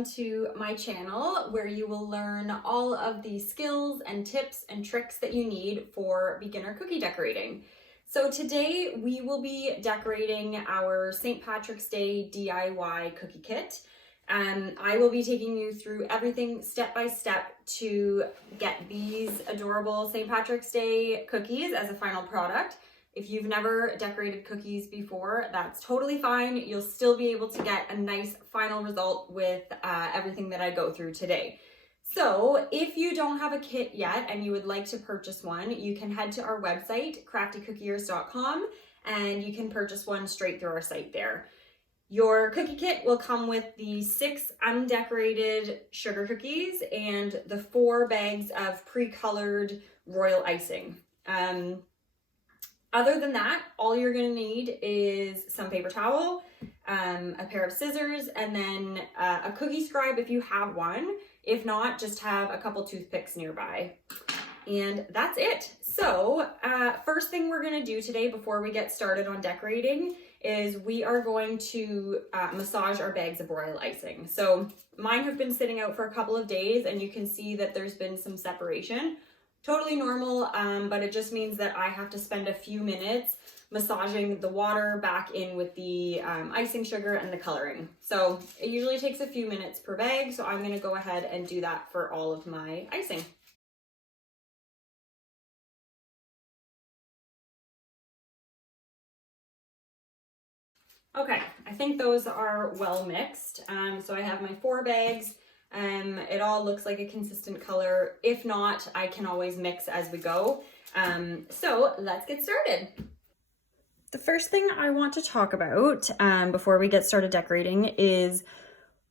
welcome to my channel where you will learn all of the skills and tips and tricks that you need for beginner cookie decorating. So today we will be decorating our St. Patrick's Day DIY cookie kit. I will be taking you through everything step by step to get these adorable St. Patrick's Day cookies as a final product. If you've never decorated cookies before, that's totally fine. You'll still be able to get a nice final result with everything that I go through today. So if you don't have a kit yet and you would like to purchase one, you can head to our website, craftycookiers.com, and you can purchase one straight through our site there. Your cookie kit will come with the 6 undecorated sugar cookies and the 4 bags of pre-colored royal icing. Other than that, all you're gonna need is some paper towel, a pair of scissors, and then a cookie scribe if you have one. If not, just have a couple toothpicks nearby. And that's it. So first thing we're gonna do today before we get started on decorating is we are going to massage our bags of royal icing. So mine have been sitting out for a couple of days and you can see that there's been some separation. Totally normal, but it just means that I have to spend a few minutes massaging the water back in with the icing sugar and the coloring. So it usually takes a few minutes per bag, so I'm gonna go ahead and do that for all of my icing. Okay, I think those are well mixed. So I have my 4 bags. It all looks like a consistent color. If not, I can always mix as we go. So let's get started. The first thing I want to talk about before we get started decorating is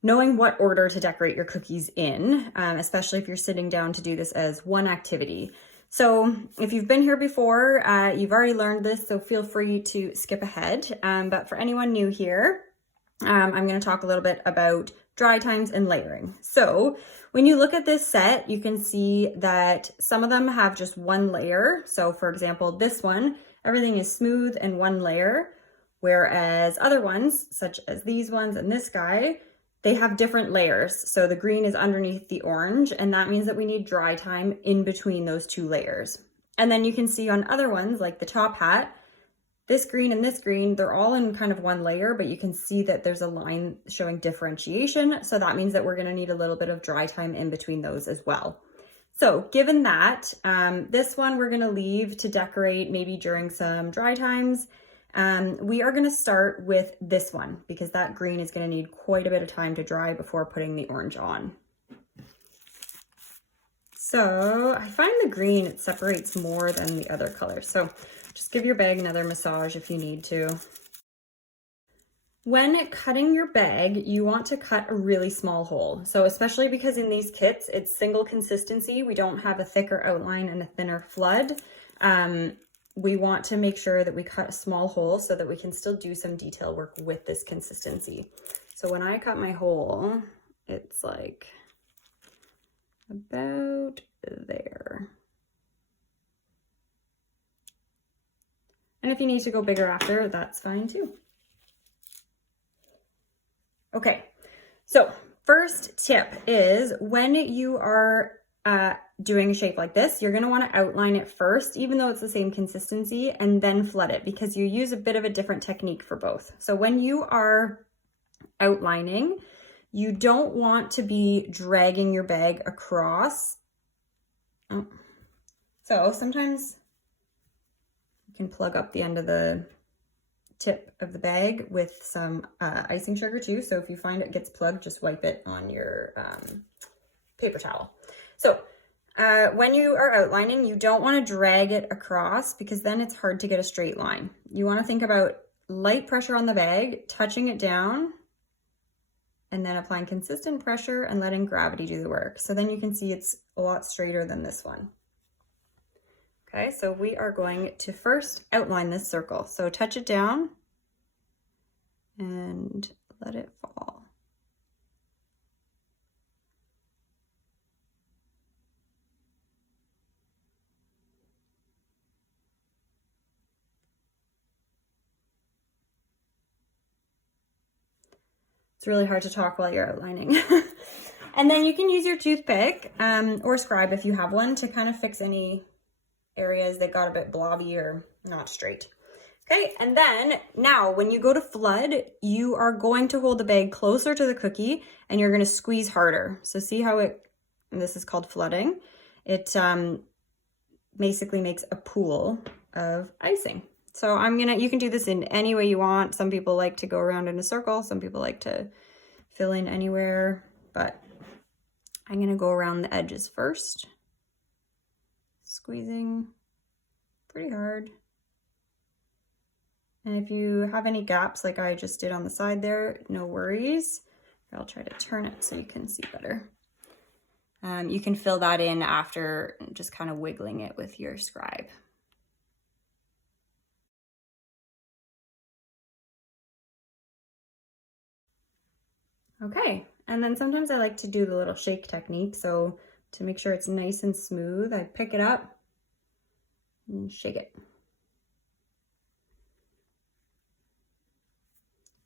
knowing what order to decorate your cookies in, especially if you're sitting down to do this as one activity. So if you've been here before, you've already learned this, so feel free to skip ahead. But for anyone new here, I'm going to talk a little bit about dry times and layering. So when you look at this set, you can see that some of them have just one layer. So for example, this one, everything is smooth and one layer, whereas other ones, such as these ones and this guy, they have different layers. So the green is underneath the orange, and that means that we need dry time in between those 2 layers. And then you can see on other ones, like the top hat, this green and this green, they're all in kind of one layer, but you can see that there's a line showing differentiation. So that means that we're gonna need a little bit of dry time in between those as well. So given that, this one we're gonna leave to decorate maybe during some dry times. We are gonna start with this one because that green is gonna need quite a bit of time to dry before putting the orange on. So I find the green, it separates more than the other colors. So just give your bag another massage if you need to. When cutting your bag, you want to cut a really small hole. So especially because in these kits, it's single consistency. We don't have a thicker outline and a thinner flood. We want to make sure that we cut a small hole so that we can still do some detail work with this consistency. So when I cut my hole, it's like about there. And if you need to go bigger after, that's fine too. Okay, so first tip is when you are doing a shape like this, you're gonna wanna outline it first, even though it's the same consistency, and then flood it because you use a bit of a different technique for both. So when you are outlining, you don't want to be dragging your bag across. Oh. So sometimes you can plug up the end of the tip of the bag with some icing sugar too. So if you find it gets plugged, just wipe it on your paper towel. So when you are outlining, you don't want to drag it across because then it's hard to get a straight line. You want to think about light pressure on the bag, touching it down, and then applying consistent pressure and letting gravity do the work. So then you can see it's a lot straighter than this one. Okay, so we are going to first outline this circle. So touch it down and let it fall. It's really hard to talk while you're outlining. And then you can use your toothpick or scribe if you have one to kind of fix any areas that got a bit blobby or not straight. Okay, and then now when you go to flood, you are going to hold the bag closer to the cookie and you're going to squeeze harder. So see how this is called flooding. It basically makes a pool of icing. So you can do this in any way you want. Some people like to go around in a circle. Some people like to fill in anywhere, but I'm going to go around the edges first. Squeezing pretty hard. And if you have any gaps like I just did on the side there, no worries. I'll try to turn it so you can see better. You can fill that in after just kind of wiggling it with your scribe. Okay, and then sometimes I like to do the little shake technique. So to make sure it's nice and smooth, I pick it up and shake it.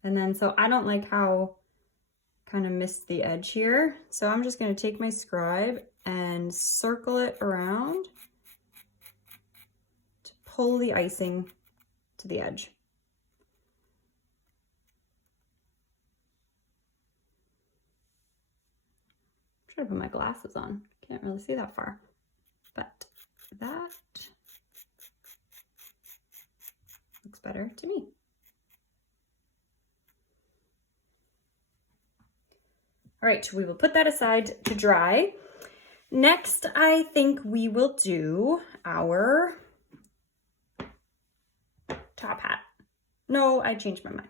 And then, so I don't like how kind of missed the edge here. So I'm just going to take my scribe and circle it around to pull the icing to the edge. I'm trying to put my glasses on. Can't really see that far, but that looks better to me. All right, we will put that aside to dry. Next, I think we will do our top hat. No, I changed my mind.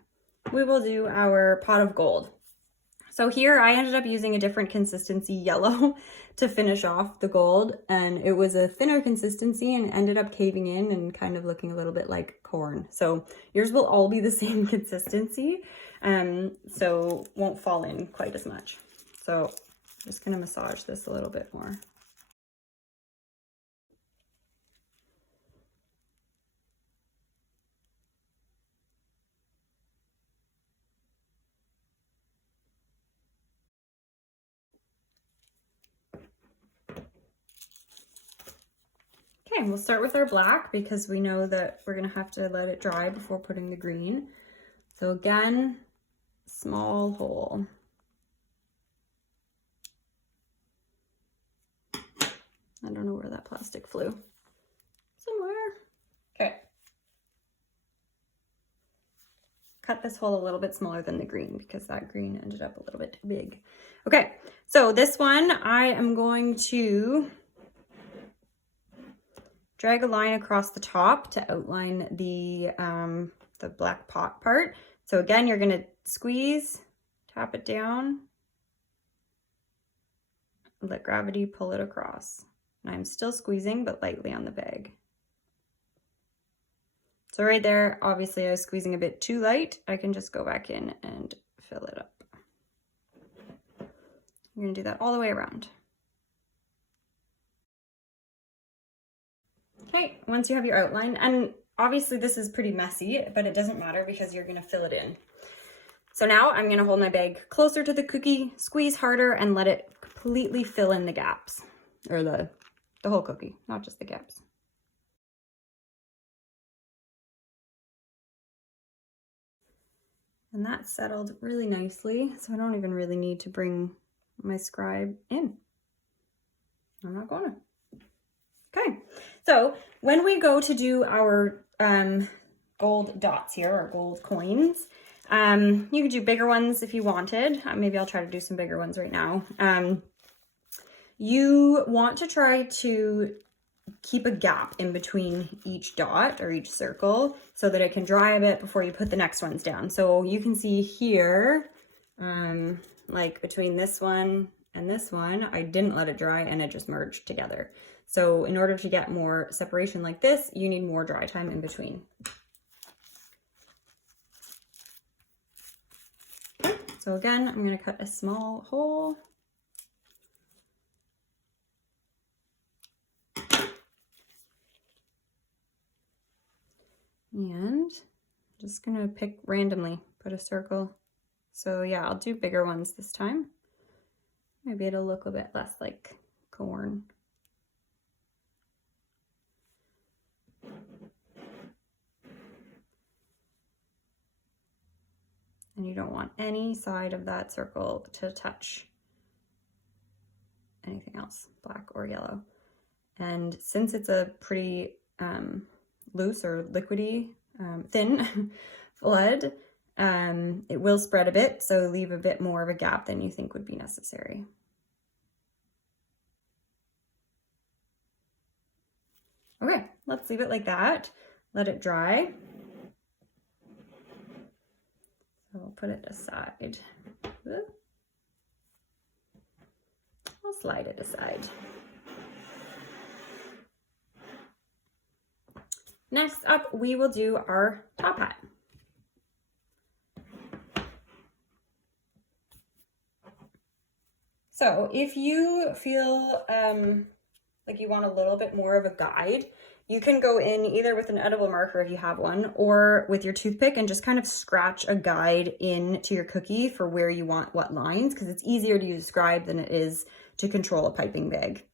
We will do our pot of gold. So here I ended up using a different consistency yellow to finish off the gold, and it was a thinner consistency and ended up caving in and kind of looking a little bit like corn. So yours will all be the same consistency, so won't fall in quite as much. So I'm just gonna massage this a little bit more. Okay, we'll start with our black because we know that we're gonna have to let it dry before putting the green. So again, small hole. I don't know where that plastic flew. Somewhere. Okay. Cut this hole a little bit smaller than the green because that green ended up a little bit too big. Okay, so this one I am going to drag a line across the top to outline the black pot part. So again, you're gonna squeeze, tap it down, let gravity pull it across. And I'm still squeezing, but lightly on the bag. So right there, obviously I was squeezing a bit too light. I can just go back in and fill it up. I'm gonna do that all the way around. Okay, once you have your outline, and obviously this is pretty messy, but it doesn't matter because you're gonna fill it in. So now I'm gonna hold my bag closer to the cookie, squeeze harder, and let it completely fill in the gaps, or the whole cookie, not just the gaps. And that settled really nicely, so I don't even really need to bring my scribe in. I'm not gonna. Okay, so when we go to do our gold dots here, or gold coins, you could do bigger ones if you wanted. Maybe I'll try to do some bigger ones right now. You want to try to keep a gap in between each dot or each circle so that it can dry a bit before you put the next ones down. So you can see here, like between this one and this one, I didn't let it dry and it just merged together. So in order to get more separation like this, you need more dry time in between. So again, I'm going to cut a small hole. And I'm just going to pick randomly, put a circle. So yeah, I'll do bigger ones this time. Maybe it'll look a bit less like corn. And you don't want any side of that circle to touch anything else, black or yellow. And since it's a pretty loose or liquidy, thin flood, it will spread a bit, so leave a bit more of a gap than you think would be necessary. Okay, let's leave it like that. Let it dry. So I'll put it aside. I'll slide it aside. Next up, we will do our top hat. So if you feel like you want a little bit more of a guide, you can go in either with an edible marker if you have one, or with your toothpick and just kind of scratch a guide into your cookie for where you want what lines, because it's easier to use scribe than it is to control a piping bag.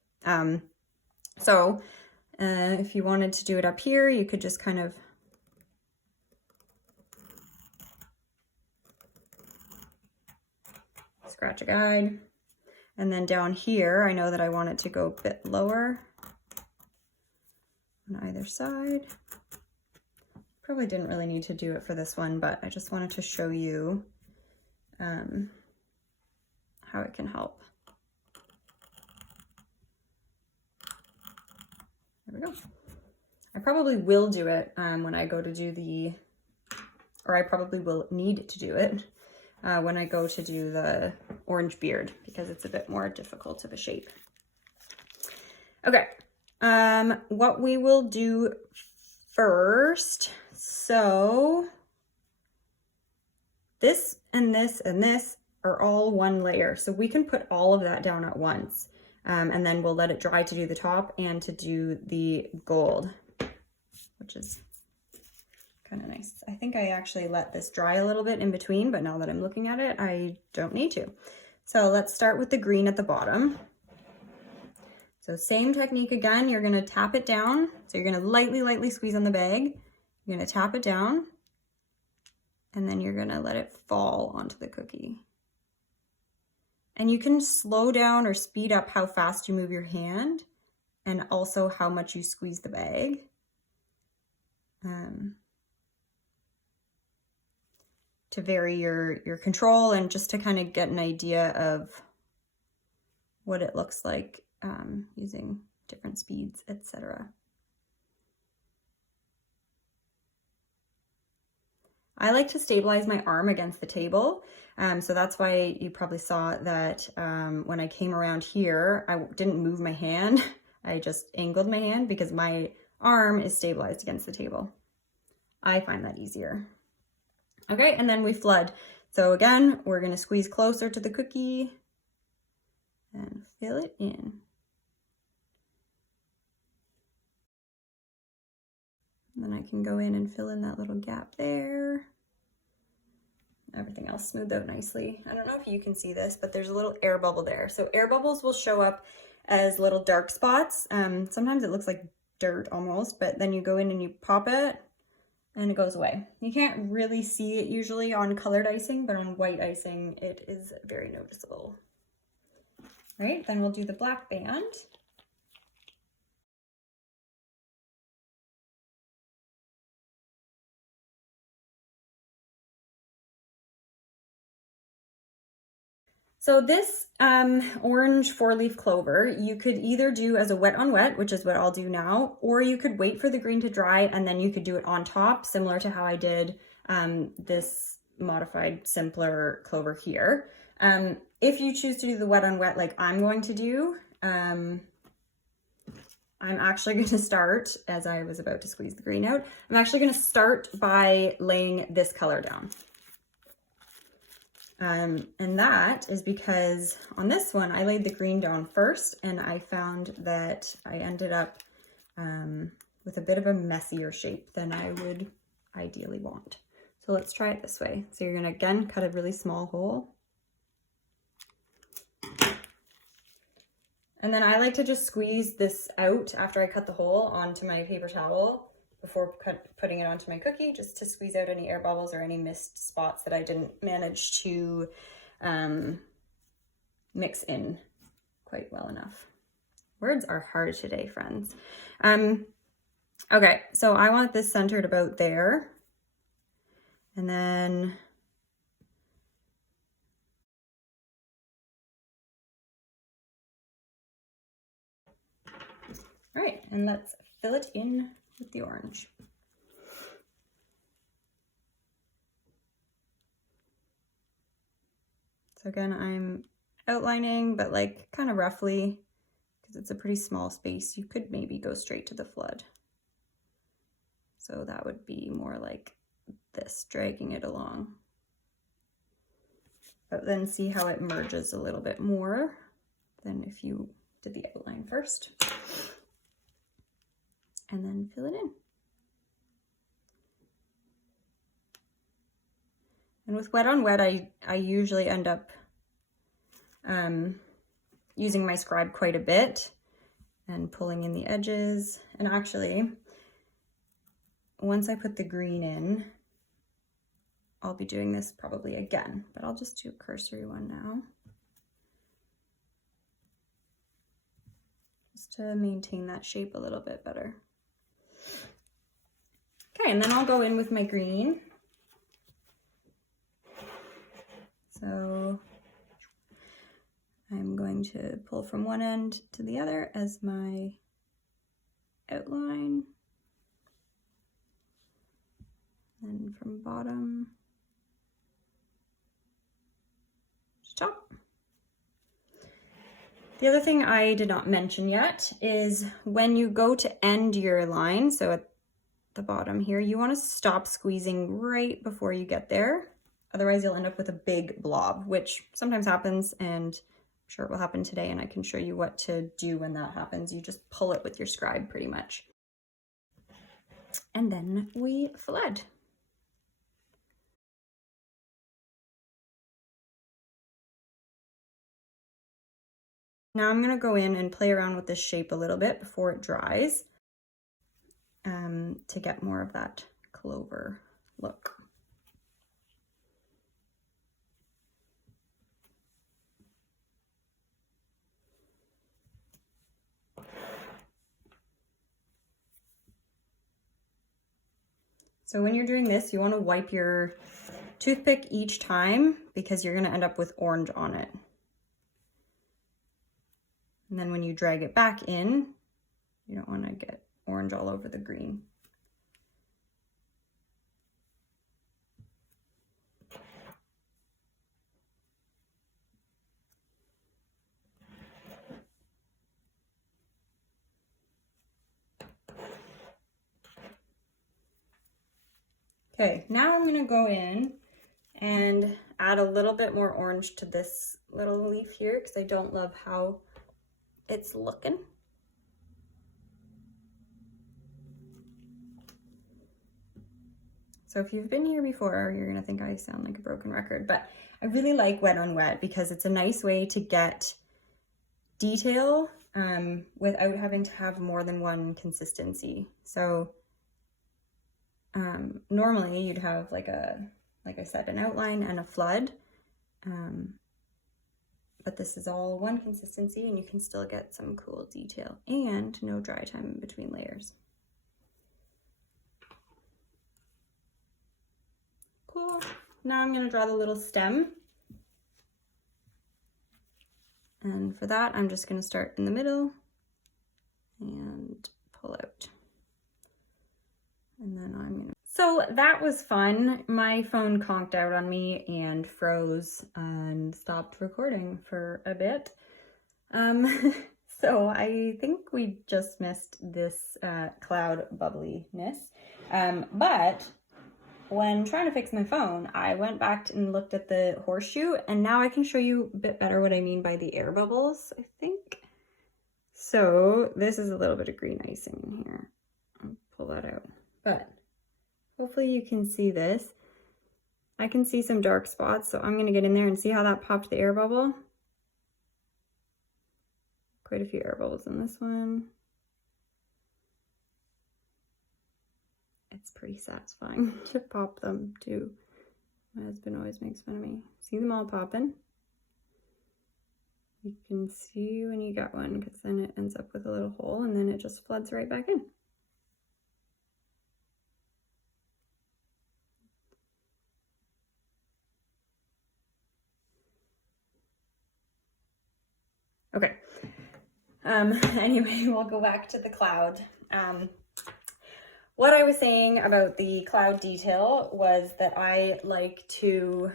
If you wanted to do it up here, you could just kind of scratch a guide. And then down here, I know that I want it to go a bit lower on either side. Probably didn't really need to do it for this one, but I just wanted to show you how it can help. There we go. I probably will do it when I go to do the, or I probably will need to do it when I go to do the orange beard, because it's a bit more difficult of a shape. Okay, what we will do first, so this and this and this are all one layer, so we can put all of that down at once, and then we'll let it dry to do the top and to do the gold, which is kind of nice. I think I actually let this dry a little bit in between, but now that I'm looking at it, I don't need to. So let's start with the green at the bottom. So same technique again, you're gonna tap it down. So you're gonna lightly squeeze on the bag. You're gonna tap it down, and then you're gonna let it fall onto the cookie. And you can slow down or speed up how fast you move your hand, and also how much you squeeze the bag. To vary your control and just to kind of get an idea of what it looks like using different speeds, etc. I like to stabilize my arm against the table, so that's why you probably saw that when I came around here, I didn't move my hand, I just angled my hand because my arm is stabilized against the table. I find that easier. Okay, and then we flood. So again, we're gonna squeeze closer to the cookie and fill it in. And then I can go in and fill in that little gap there. Everything else smoothed out nicely. I don't know if you can see this, but there's a little air bubble there. So air bubbles will show up as little dark spots. Sometimes it looks like dirt almost, but then you go in and you pop it, and it goes away. You can't really see it usually on colored icing, but on white icing, it is very noticeable. All right, then we'll do the black band. So this orange 4-leaf clover, you could either do as a wet on wet, which is what I'll do now, or you could wait for the green to dry and then you could do it on top, similar to how I did this modified, simpler clover here. If you choose to do the wet on wet like I'm going to do, I'm actually going to start, as I was about to squeeze the green out, I'm actually going to start by laying this color down. And that is because on this one, I laid the green down first, and I found that I ended up with a bit of a messier shape than I would ideally want. So let's try it this way. So you're gonna, again, cut a really small hole. And then I like to just squeeze this out after I cut the hole onto my paper towel before putting it onto my cookie, just to squeeze out any air bubbles or any missed spots that I didn't manage to mix in quite well enough. Words are hard today, friends. Okay, so I want this centered about there. And then all right, and let's fill it in with the orange. So again, I'm outlining, but like kind of roughly, because it's a pretty small space. You could maybe go straight to the flood. So that would be more like this, dragging it along. But then see how it merges a little bit more than if you did the outline first. And then fill it in. And with wet on wet, I usually end up using my scribe quite a bit and pulling in the edges. And actually, once I put the green in, I'll be doing this probably again, but I'll just do a cursory one now. Just to maintain that shape a little bit better. Okay, and then I'll go in with my green. So I'm going to pull from one end to the other as my outline. Then from bottom to top. The other thing I did not mention yet is when you go to end your line, so at the bottom here, you want to stop squeezing right before you get there. Otherwise you'll end up with a big blob, which sometimes happens, and I'm sure it will happen today, and I can show you what to do when that happens. You just pull it with your scribe pretty much. And then we flood. Now I'm going to go in and play around with this shape a little bit before it dries to get more of that clover look. So when you're doing this, you want to wipe your toothpick each time because you're going to end up with orange on it. And then when you drag it back in, you don't want to get orange all over the green. Okay, now I'm gonna go in and add a little bit more orange to this little leaf here because I don't love how it's looking. So if you've been here before, you're gonna think I sound like a broken record, but I really like wet on wet because it's a nice way to get detail without having to have more than one consistency. So normally you'd have like I said, an outline and a flood, but this is all one consistency and you can still get some cool detail and no dry time in between layers. Cool. Now I'm going to draw the little stem. And for that, I'm just going to start in the middle and pull out. And then I'm going to... So that was fun. My phone conked out on me and froze and stopped recording for a bit. So I think we just missed this cloud bubbliness. But when trying to fix my phone, I went back and looked at the horseshoe, and now I can show you a bit better what I mean by the air bubbles, I think. So this is a little bit of green icing in here. I'll pull that out. But hopefully you can see this. I can see some dark spots, so I'm going to get in there and see how that popped the air bubble. Quite quite a few air bubbles in this one. It's pretty satisfying to pop them too. My husband always makes fun of me. See them all popping? You can see when you get one, because then it ends up with a little hole and then it just floods right back in. Okay. Anyway, we'll go back to the cloud. What I was saying about the cloud detail was that I like to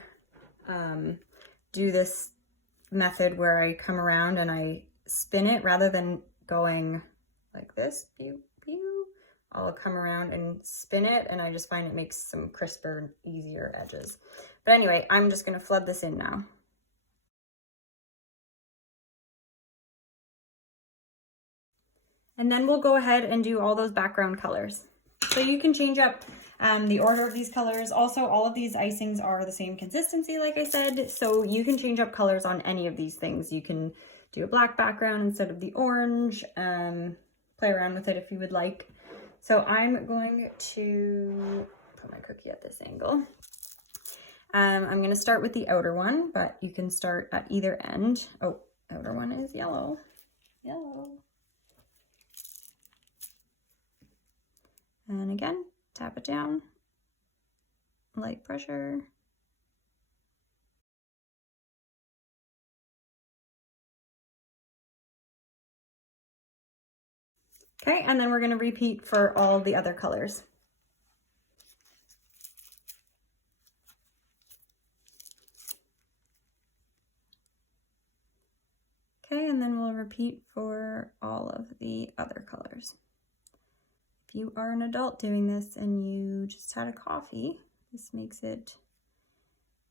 do this method where I come around and I spin it rather than going like this. Pew, pew. I'll come around and spin it, and I just find it makes some crisper, easier edges. But anyway, I'm just going to flood this in now. And then we'll go ahead and do all those background colors. So you can change up the order of these colors. Also, all of these icings are the same consistency, like I said, so you can change up colors on any of these things. You can do a black background instead of the orange, play around with it if you would like. So I'm going to put my cookie at this angle. I'm going to start with the outer one, but you can start at either end. Oh, outer one is yellow. Yellow. And again, tap it down, light pressure. Okay, and then we're going to repeat for all the other colors. Okay, and then we'll repeat for all of the other colors. If you are an adult doing this and you just had a coffee, this makes it,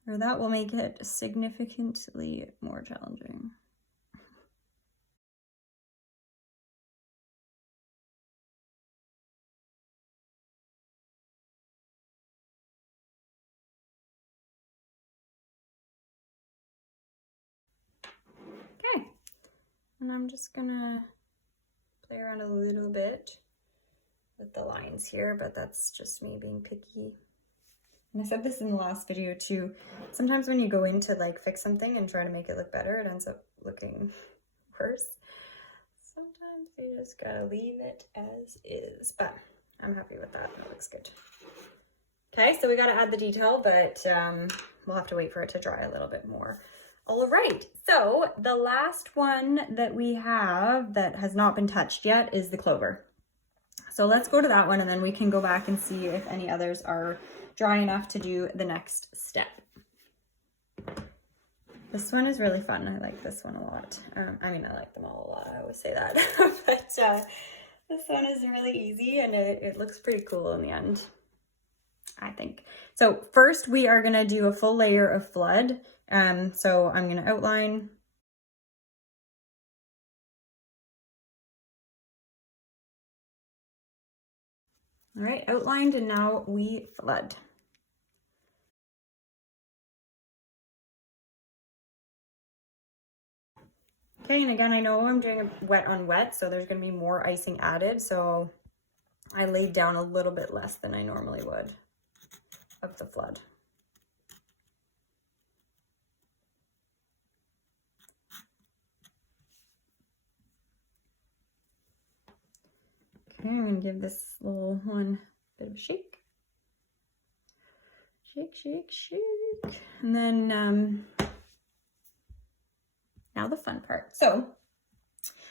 or that will make it significantly more challenging. Okay, and I'm just gonna play around a little bit with the lines here, but that's just me being picky. And I said this in the last video too. Sometimes when you go in to like fix something and try to make it look better, it ends up looking worse. Sometimes you just gotta leave it as is, but I'm happy with that. It looks good. Okay, so we gotta add the detail, but we'll have to wait for it to dry a little bit more. All right, so the last one that we have that has not been touched yet is the clover. So let's go to that one, and then we can go back and see if any others are dry enough to do the next step. This one is really fun. I like this one a lot. I mean, I like them all a lot. I always say that. But this one is really easy, and it looks pretty cool in the end, I think. So first we are going to do a full layer of flood. So I'm going to outline. All right, outlined, and now we flood. Okay, and again, I know I'm doing a wet on wet, so there's going to be more icing added. So I laid down a little bit less than I normally would of the flood. Okay, I'm going to give this little one a bit of a shake. Shake, shake, shake. And then now the fun part. So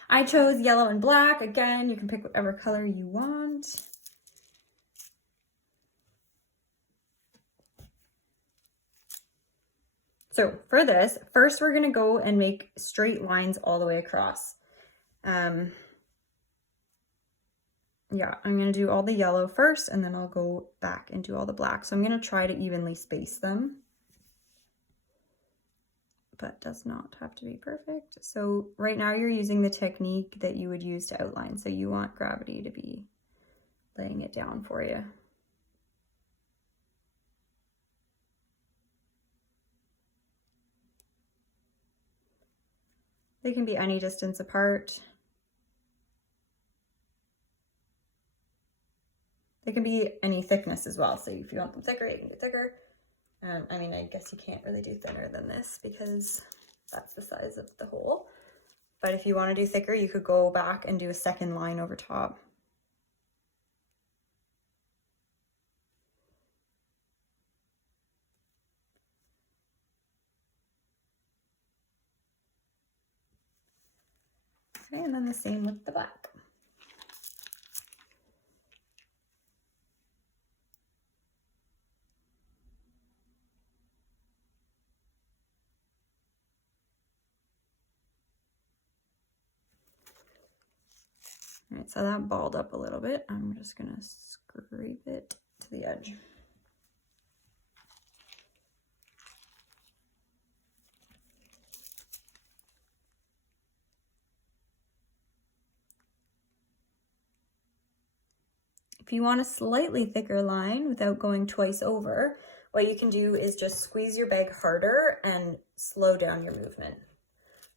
I chose yellow and black. Again, you can pick whatever color you want. So for this, first we're going to go and make straight lines all the way across. Yeah, I'm going to do all the yellow first, and then I'll go back and do all the black. So I'm going to try to evenly space them, but does not have to be perfect. So right now you're using the technique that you would use to outline. So you want gravity to be laying it down for you. They can be any distance apart. They can be any thickness as well. So if you want them thicker, you can get thicker. I mean, I guess you can't really do thinner than this because that's the size of the hole. But if you want to do thicker, you could go back and do a second line over top. Okay, and then the same with the black. All right, so that balled up a little bit. I'm just gonna scrape it to the edge. If you want a slightly thicker line without going twice over, what you can do is just squeeze your bag harder and slow down your movement.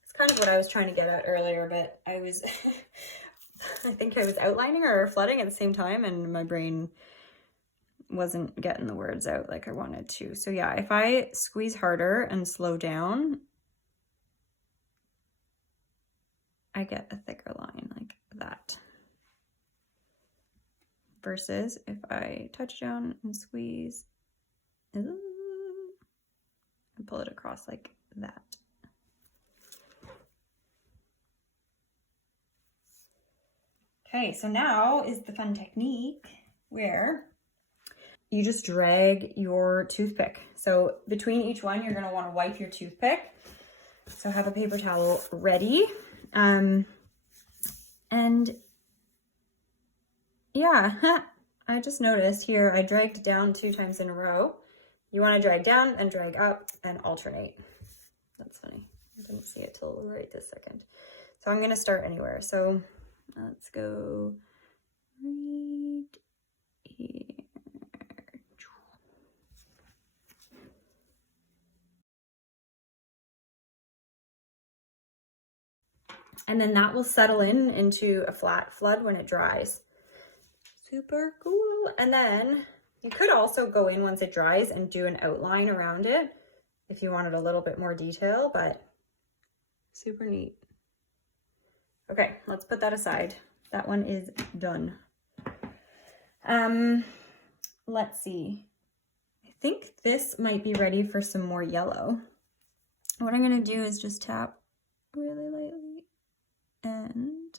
It's kind of what I was trying to get at earlier, but I was I think I was outlining or flooding at the same time and my brain wasn't getting the words out like I wanted to. So yeah, if I squeeze harder and slow down, I get a thicker line like that. Versus if I touch down and squeeze and pull it across like that. Okay, so now is the fun technique where you just drag your toothpick. So between each one, you're gonna wanna wipe your toothpick. So have a paper towel ready. And yeah, I just noticed here, I dragged down 2 times in a row. You wanna drag down and drag up and alternate. That's funny, I didn't see it till right this second. So I'm gonna start anywhere. So let's go right here. And then that will settle into a flat flood when it dries. Super cool. And then you could also go in once it dries and do an outline around it if you wanted a little bit more detail, but super neat. Okay, let's put that aside. That one is done. Let's see. I think this might be ready for some more yellow. What I'm gonna do is just tap really lightly and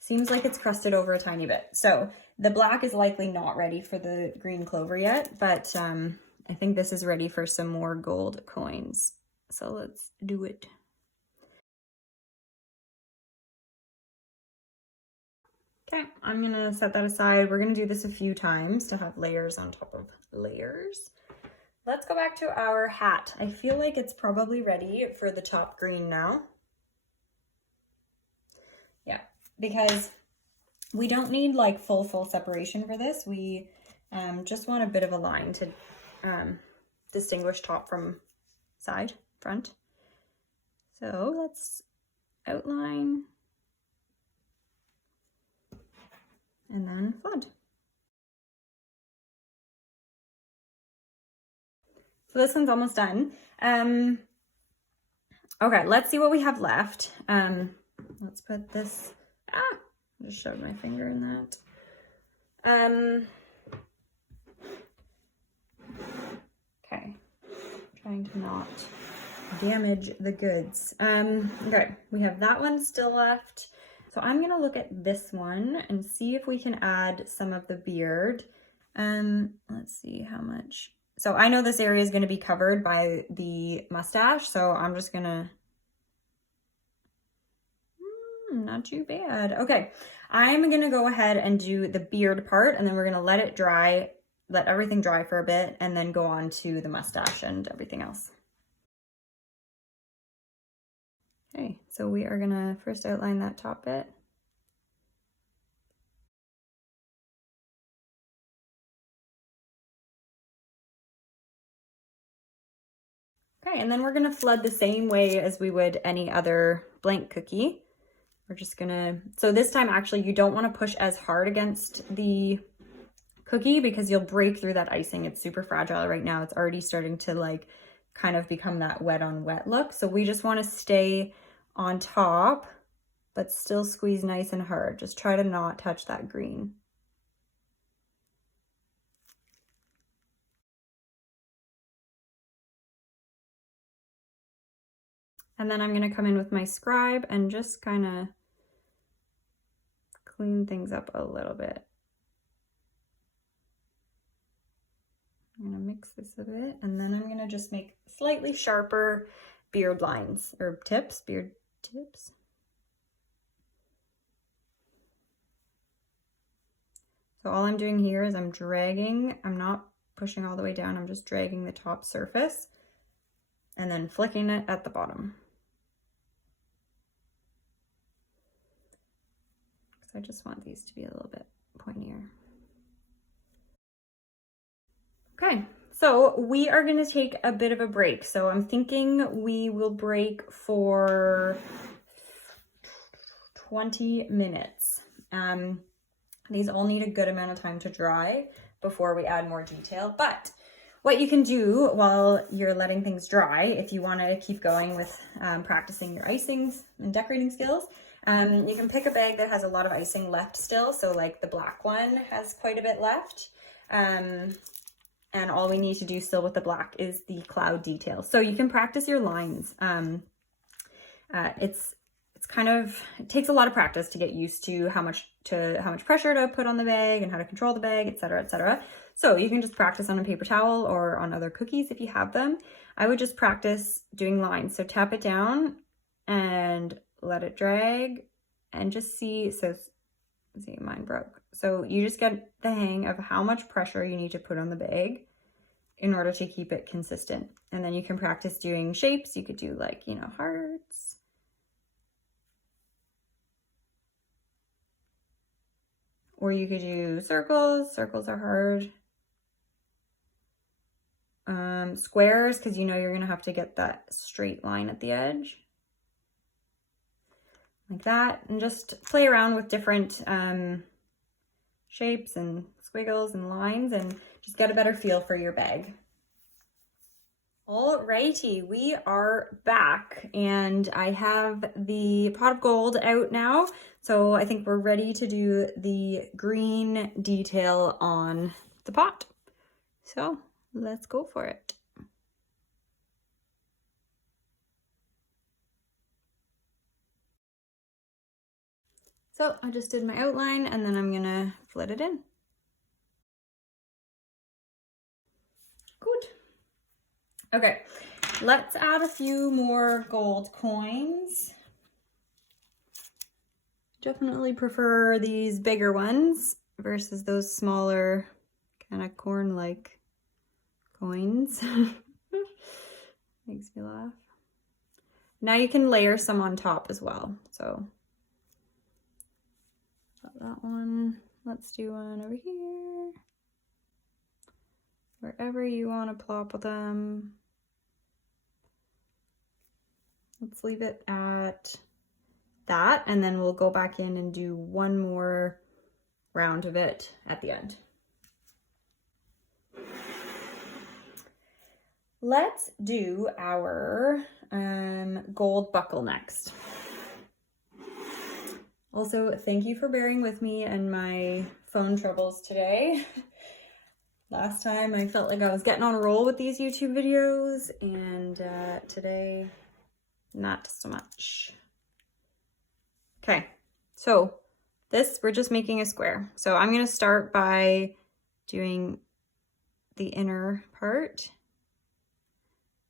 seems like it's crusted over a tiny bit. So the black is likely not ready for the green clover yet, but I think this is ready for some more gold coins. So let's do it. Okay, I'm gonna set that aside. We're gonna do this a few times to have layers on top of layers. Let's go back to our hat. I feel like it's probably ready for the top green now. Yeah, because we don't need like full separation for this. We just want a bit of a line to distinguish top from side, front. So let's outline and then flood. So this one's almost done. Okay, let's see what we have left. Let's put this, I just shoved my finger in that. Okay, trying to not damage the goods. Okay, we have that one still left. So I'm gonna look at this one and see if we can add some of the beard. Let's see how much. So I know this area is gonna be covered by the mustache, so I'm just gonna, not too bad. Okay, I'm gonna go ahead and do the beard part and then we're gonna let it dry, let everything dry for a bit and then go on to the mustache and everything else. Okay, so we are gonna first outline that top bit. Okay, and then we're gonna flood the same way as we would any other blank cookie. we're just gonna, so this time actually you don't want to push as hard against the cookie because you'll break through that icing. It's super fragile right now. It's already starting to like kind of become that wet on wet look. So we just want to stay on top, but still squeeze nice and hard. Just try to not touch that green. And then I'm going to come in with my scribe and just kind of clean things up a little bit. I'm going to mix this a bit, and then I'm going to just make slightly sharper beard lines, or tips, beard tips. So all I'm doing here is I'm dragging, I'm not pushing all the way down, I'm just dragging the top surface and then flicking it at the bottom. Because I just want these to be a little bit pointier. Okay, so we are gonna take a bit of a break. So I'm thinking we will break for 20 minutes. These all need a good amount of time to dry before we add more detail. But what you can do while you're letting things dry, if you want to keep going with practicing your icings and decorating skills, you can pick a bag that has a lot of icing left still. So like the black one has quite a bit left. And all we need to do still with the black is the cloud detail. So you can practice your lines. It's kind of, it takes a lot of practice to get used to how much pressure to put on the bag and how to control the bag, etc., etc. So you can just practice on a paper towel or on other cookies if you have them. I would just practice doing lines. So tap it down and let it drag and just see. So see, mine broke. So you just get the hang of how much pressure you need to put on the bag in order to keep it consistent. And then you can practice doing shapes. You could do like, you know, hearts. Or you could do circles. Circles are hard. Squares, because you know you're going to have to get that straight line at the edge. Like that. And just play around with different shapes and squiggles and lines and just get a better feel for your bag. Alrighty, we are back and I have the pot of gold out now. So I think we're ready to do the green detail on the pot. So let's go for it. So I just did my outline and then I'm gonna flit it in. Good. Okay, let's add a few more gold coins. Definitely prefer these bigger ones versus those smaller kind of corn-like coins. Makes me laugh. Now you can layer some on top as well. So that one, let's do one over here. Wherever you want to plop them. Let's leave it at that, and then we'll go back in and do one more round of it at the end. Let's do our gold buckle next. Also, thank you for bearing with me and my phone troubles today. Last time I felt like I was getting on a roll with these YouTube videos, and today, not so much. Okay, so this, we're just making a square. So I'm gonna start by doing the inner part,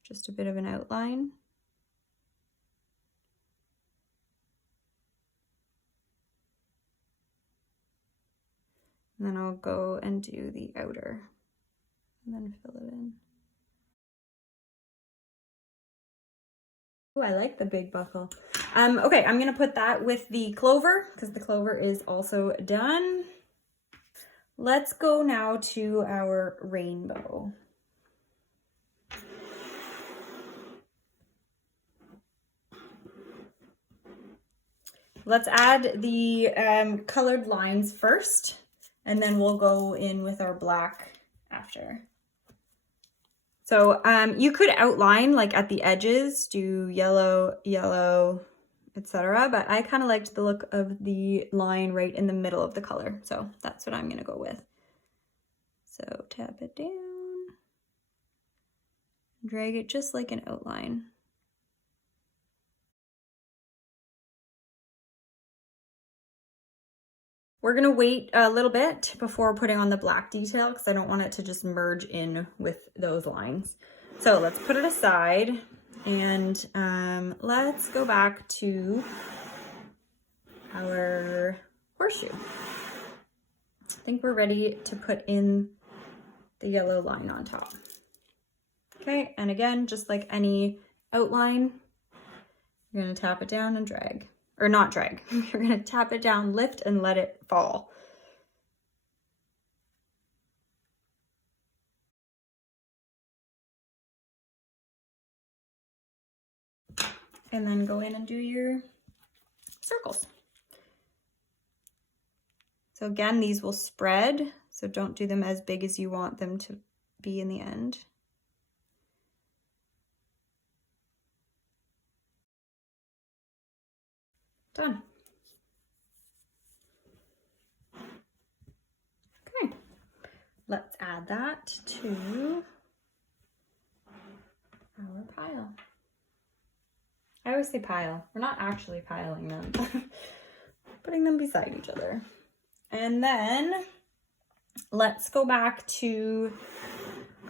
just a bit of an outline. And then I'll go and do the outer and then fill it in. Oh, I like the big buckle. Okay, I'm gonna put that with the clover because the clover is also done. Let's go now to our rainbow. let's add the colored lines first, and then we'll go in with our black after. So you could outline like at the edges, do yellow, yellow, etc. But I kind of liked the look of the line right in the middle of the color. So that's what I'm gonna go with. So tap it down, drag it just like an outline. We're gonna wait a little bit before putting on the black detail because I don't want it to just merge in with those lines. So let's put it aside and let's go back to our horseshoe. I think we're ready to put in the yellow line on top. Okay, and again, just like any outline, you're gonna tap it down and drag. Or not drag, you're gonna tap it down, lift, and let it fall. And then go in and do your circles. So again, these will spread, so don't do them as big as you want them to be in the end. Done. Okay, let's add that to our pile. I always say pile. We're not actually piling them. Putting them beside each other. And then let's go back to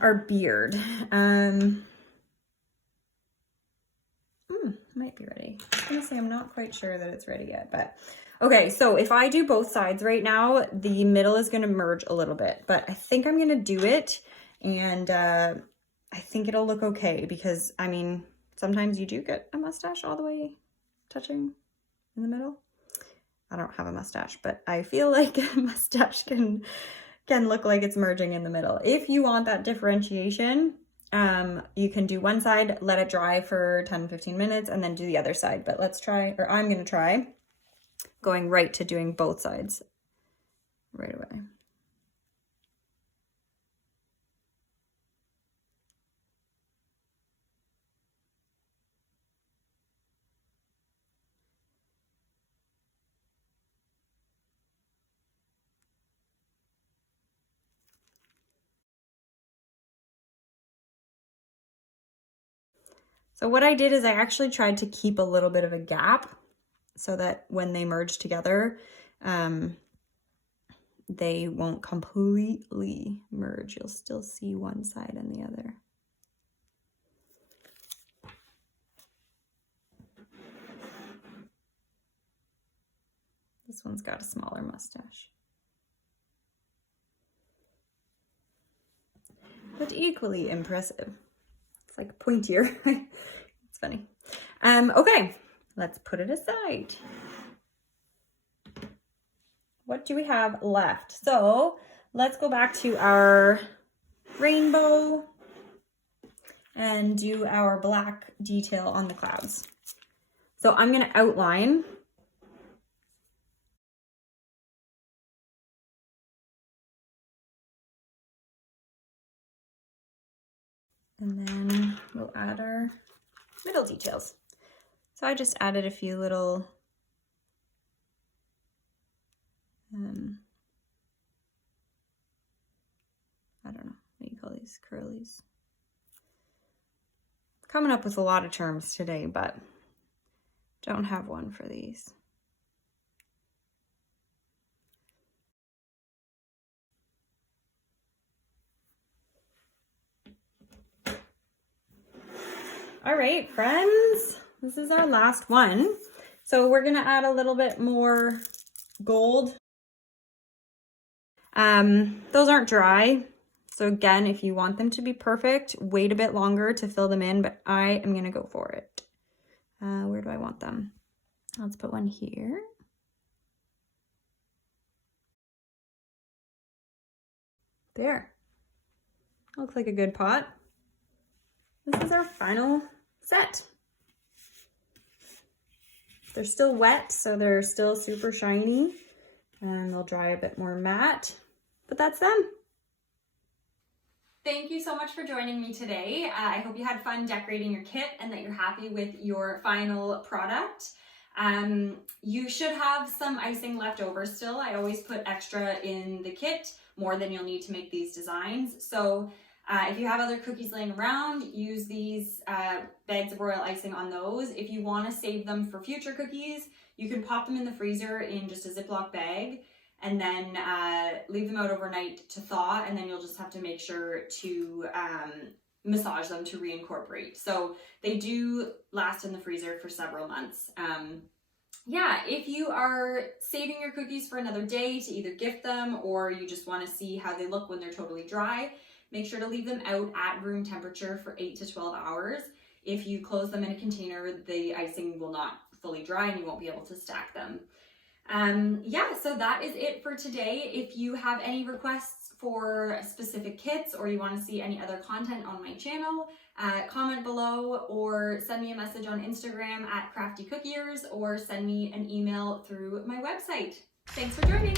our beard. Might be ready. I was gonna say I'm not quite sure that it's ready yet, but okay. So if I do both sides right now, the middle is gonna merge a little bit, but I think I'm gonna do it, and I think it'll look okay because I mean, sometimes you do get a mustache all the way touching in the middle. I don't have a mustache, but I feel like a mustache can look like it's merging in the middle. If you want that differentiation, you can do one side, let it dry for 10-15 minutes, and then do the other side. But let's try, or I'm gonna try going right to doing both sides right away. So what I did is I actually tried to keep a little bit of a gap so that when they merge together, they won't completely merge. You'll still see one side and the other. This one's got a smaller mustache. But equally impressive. It's like pointier. It's funny. Okay, let's put it aside. What do we have left? So let's go back to our rainbow and do our black detail on the clouds. So I'm gonna outline. And then we'll add our middle details. So I just added a few little I don't know, what do you call these, curlies? Coming up with a lot of terms today, but don't have one for these. All right, friends, this is our last one. So we're gonna add a little bit more gold. Those aren't dry. So again, if you want them to be perfect, wait a bit longer to fill them in, but I am gonna go for it. Where do I want them? Let's put one here. There. Looks like a good pot. This is our final set. They're still wet, so they're still super shiny, and they'll dry a bit more matte, but that's them. Thank you so much for joining me today. I hope you had fun decorating your kit and that you're happy with your final product. You should have some icing left over still. I always put extra in the kit, more than you'll need to make these designs. So if you have other cookies laying around, use these bags of royal icing on those. If you want to save them for future cookies, you can pop them in the freezer in just a Ziploc bag and then leave them out overnight to thaw, and then you'll just have to make sure to massage them to reincorporate. So they do last in the freezer for several months. Yeah, if you are saving your cookies for another day to either gift them or you just want to see how they look when they're totally dry, make sure to leave them out at room temperature for 8 to 12 hours. If you close them in a container, the icing will not fully dry and you won't be able to stack them. Yeah, so that is it for today. If you have any requests for specific kits or you want to see any other content on my channel, comment below or send me a message on Instagram at Crafty Cookiers or send me an email through my website. Thanks for joining.